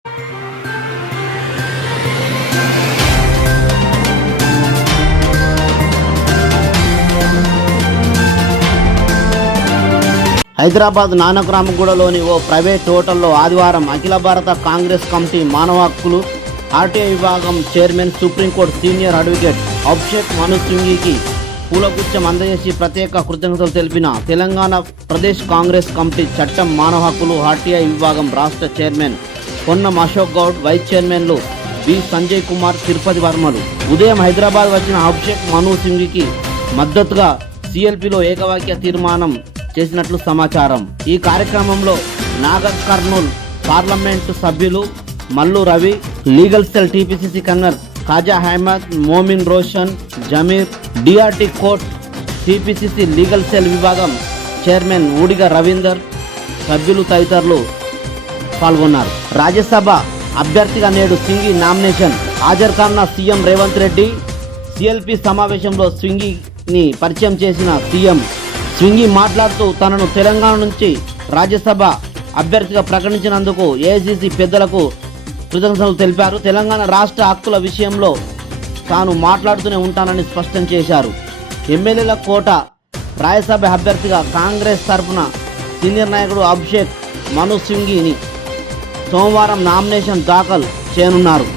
హైదరాబాద్ నానక్రామగూడలోని ఓ private హోటల్లో ఆదివారం అఖిల భారత కాంగ్రెస్ కమిటీ మానవ హక్కులు ఆర్టీఐ విభాగం chairman supreme court senior advocate Abhishek Manu సింఘీకి పూలగుచ్చం అందజేసి ప్రత్యేక కృతజ్ఞతలు తెలిపిన తెలంగాణ ప్రదేశ్ కాంగ్రెస్ కమిటీ చట్టం మానవ హక్కులు ఆర్టీఐ విభాగం రాష్ట్ర చైర్మన్ పొన్నం అశోక్ గౌడ్, వైస్ చైర్మన్లు బి సంజయ్ కుమార్, తిరుపతి వర్మలు ఉదయం హైదరాబాద్ వచ్చిన అభిషేక్ మను సింఘీకి మద్దతుగా సిఎల్పిలో ఏకవాక్య తీర్మానం చేసినట్లు సమాచారం. ఈ కార్యక్రమంలో నాగర్ కర్నూల్ పార్లమెంటు సభ్యులు Mallu Ravi, legal cell TPCC convener Khaja Ahmed, Momin Roshan, Zameer, DRT court TPCC legal cell విభాగం చైర్మన్ ఊడిగ రవీందర్ సభ్యులు తదితరులు పాల్గొన్నారు. రాజ్యసభ అభ్యర్థిగా నేడు సింఘీ నామినేషన్ హాజరు కానున్న సీఎం రేవంత్ రెడ్డి సిఎల్పి సమావేశంలో సింఘీని పరిచయం చేసిన సీఎం సింఘీ మాట్లాడుతూ తనను తెలంగాణ నుంచి రాజ్యసభ అభ్యర్థిగా ప్రకటించినందుకు ఏఐసీసీ పెద్దలకు కృతజ్ఞతలు తెలిపారు. తెలంగాణ రాష్ట్ర హక్కుల విషయంలో తాను మాట్లాడుతూనే ఉంటానని స్పష్టం చేశారు. ఎమ్మెల్యేల కోట రాజ్యసభ అభ్యర్థిగా కాంగ్రెస్ తరఫున సీనియర్ నాయకుడు అభిషేక్ మను సింఘీని సోమవారం నామినేషన్ దాఖలు చేయనున్నారు.